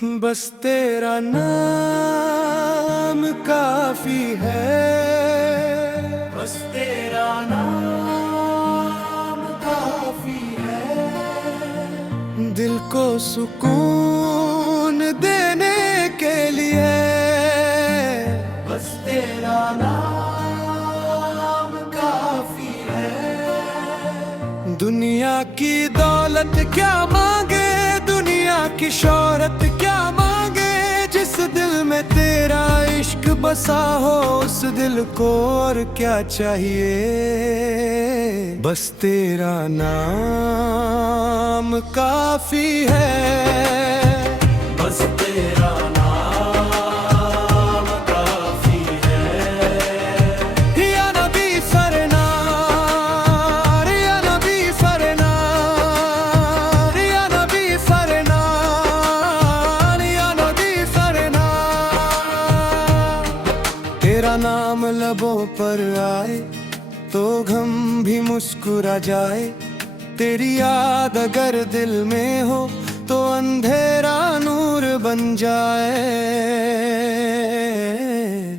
बस तेरा नाम काफी है, बस तेरा नाम काफी है, दिल को सुकून देने के लिए। बस तेरा नाम काफी है। दुनिया की दौलत क्या मांगे, दुनिया की शोहरत क्या मांगे, जिस दिल में तेरा इश्क बसा हो उस दिल को और क्या चाहिए। बस तेरा नाम काफी है, बस तेरा नाम काफी है। या नबी सरनार, या नबी सरनार, या नबी सरनार, या नबी सरनार। तेरा नाम लबों पर आए तो गम भी मुस्कुरा जाए, तेरी याद अगर दिल में हो तो अंधेरा नूर बन जाए।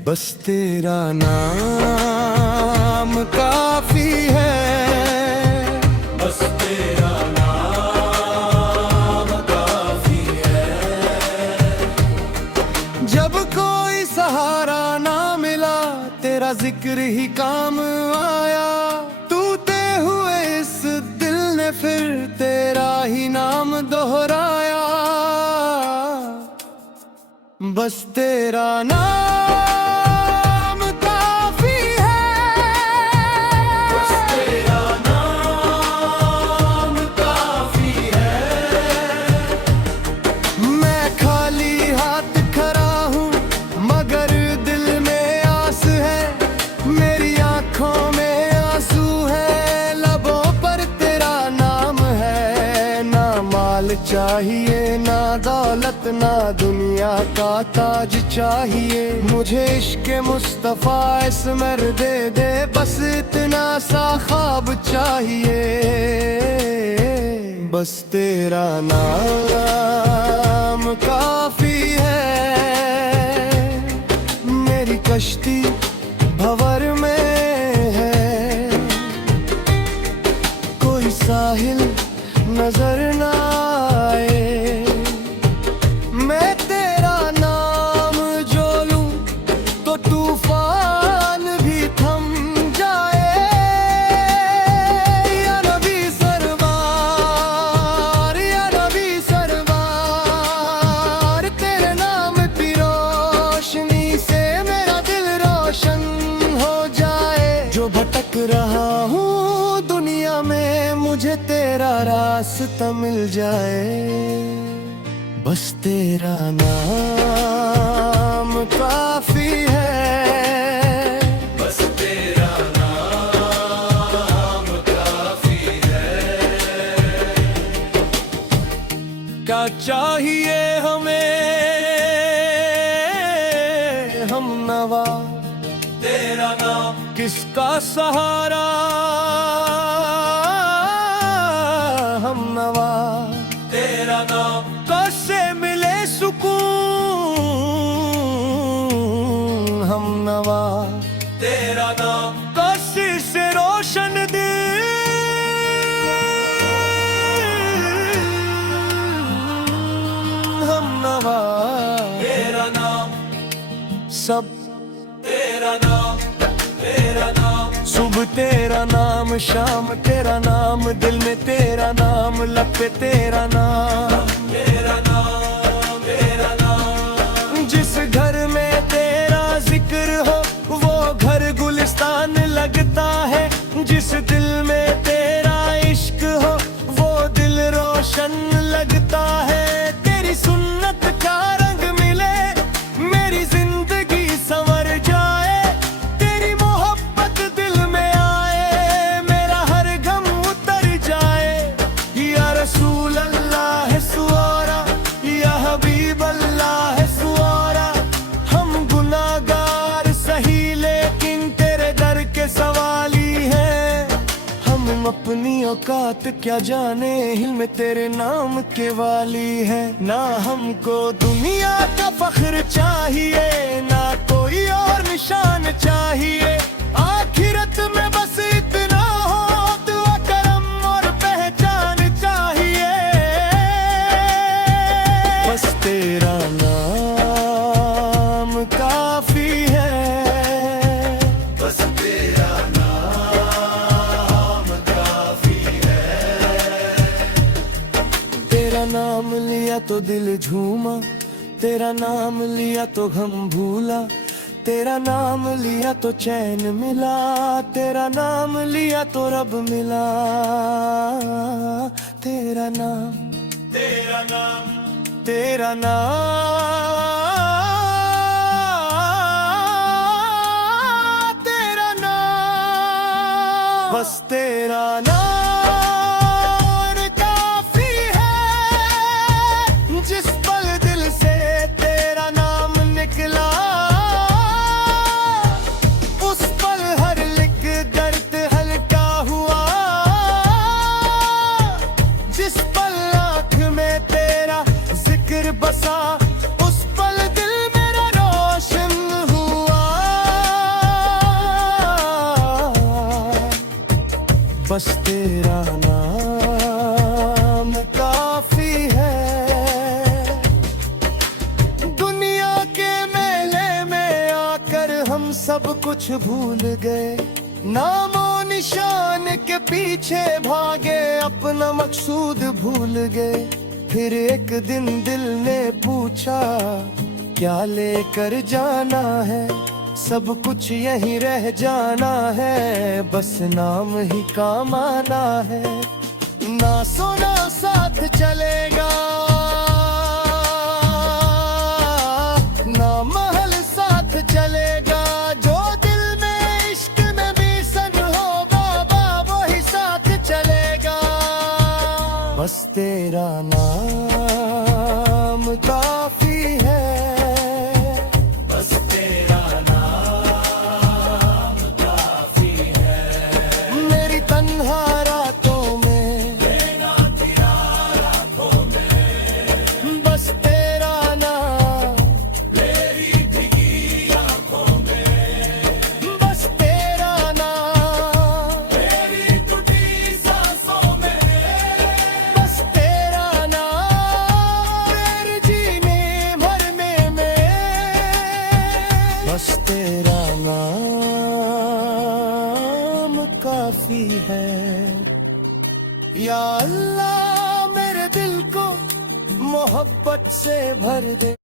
बस तेरा नाम काफी है, बस तेरा नाम काफी है। जब कोई सहारा ना मिला तेरा जिक्र ही काम आया, टूटे हुए इस दिल ने फिर तेरा ही नाम दोहराया। बस तेरा नाम काफी है, बस तेरा नाम काफी है। मैं खाली हाथ खड़ा हूँ मगर दिल में आस है, मेरी आंखों में आंसू है, लबों पर तेरा नाम है। ना माल चाहिए ना दौलत ना दुनिया का ताज चाहिए, मुझे इश्क मुस्तफा इसमर दे दे, बस इतना सा ख्वाब चाहिए। बस तेरा नाम काफी है। मेरी कश्ती भंवर में है, कोई साहिल नजर ना आए, मैं तेरा नाम जो लूं तो तूफान भी थम जाए। या नबी सरवार, या नबी सरवार, तेरे नाम की रोशनी से मेरा दिल रोशन हो जाए। जो भटक रहा हूँ दुनिया में मुझे तेरा रास्ता मिल जाए। बस तेरा नाम काफी है, बस तेरा नाम काफी है। क्या चाहिए हमें हम नवा, तेरा नाम किसका सहारा हम नवा, तेरा नाम कैसे मिले सुकून हम नवा, तेरा नाम कैसे से रोशन दिल हम नवा। तेरा नाम सब तेरा नाम, तेरा नाम सुबह तेरा नाम, शाम तेरा नाम, दिल में तेरा नाम, लब पे तेरा नाम, तेरा नाम, तेरा नाम। जिस घर में तेरा जिक्र हो वो घर गुलिस्तान लगता है, जिस दिल में तेरा इश्क हो वो दिल रोशन लगता है। तेरी सुन्नत का रंग मिले मेरी जिंदगी संवर जाए, तेरी मोहब्बत दिल में आए मेरा हर गम उतर जाए। या रसूल अल्लाह है सुआरा, या हबीब अल्लाह है सुआरा, हम गुनाहगार सही लेकिन तेरे दर के सवाली हैं। हम अपनी औकात क्या जाने, हिल्म तेरे नाम के वाली है। ना हमको दुनिया का फख्र चाहिए, ना कोई और निशान चाहिए। आखिरत में बस इतना हो, दुआ करम और पहचान चाहिए। बस तेरा नाम काफी है, बस तेरा नाम काफी है। तेरा नाम लिया तो दिल झूमा, तेरा नाम लिया तो गम भूला। तेरा नाम लिया तो चैन मिला, तेरा नाम लिया तो रब मिला। तेरा नाम, तेरा नाम, तेरा नाम, तेरा नाम, बस तेरा नाम काफी है। जिस पल दिल से तेरा नाम निकला, उस पल हर लिक दर्द हल्का हुआ। जिस पल आँख में तेरा जिक्र बसा, उस पल दिल मेरा रोशन हुआ। बस तेरा नाम काफी है। दुनिया के मेले में आकर हम सब कुछ भूल गए, नामो निशान के पीछे भागे, अपना मकसूद भूल गए। फिर एक दिन दिल ने पूछा, क्या लेकर जाना है? सब कुछ यहीं रह जाना है, बस नाम ही काम आना है। ना सोना साथ चलेगा, ना महल साथ चलेगा। जो दिल में इश्क में भी सन हो बाबा, वही साथ चलेगा। बस तेरा नाम काफी है, बस तेरा नाम काफी है। मेरी तन्हा रातों में, लेना तेरा रातों में, बस तेरा नाम मेरी भीगी आंखों में। बस तेरा नाम मेरी टूटी सांसों में, बस तेरा नाम मेरे जीने मरने में। बस तेरा नाम काफी है। या अल्लाह मेरे दिल को मोहब्बत से भर दे।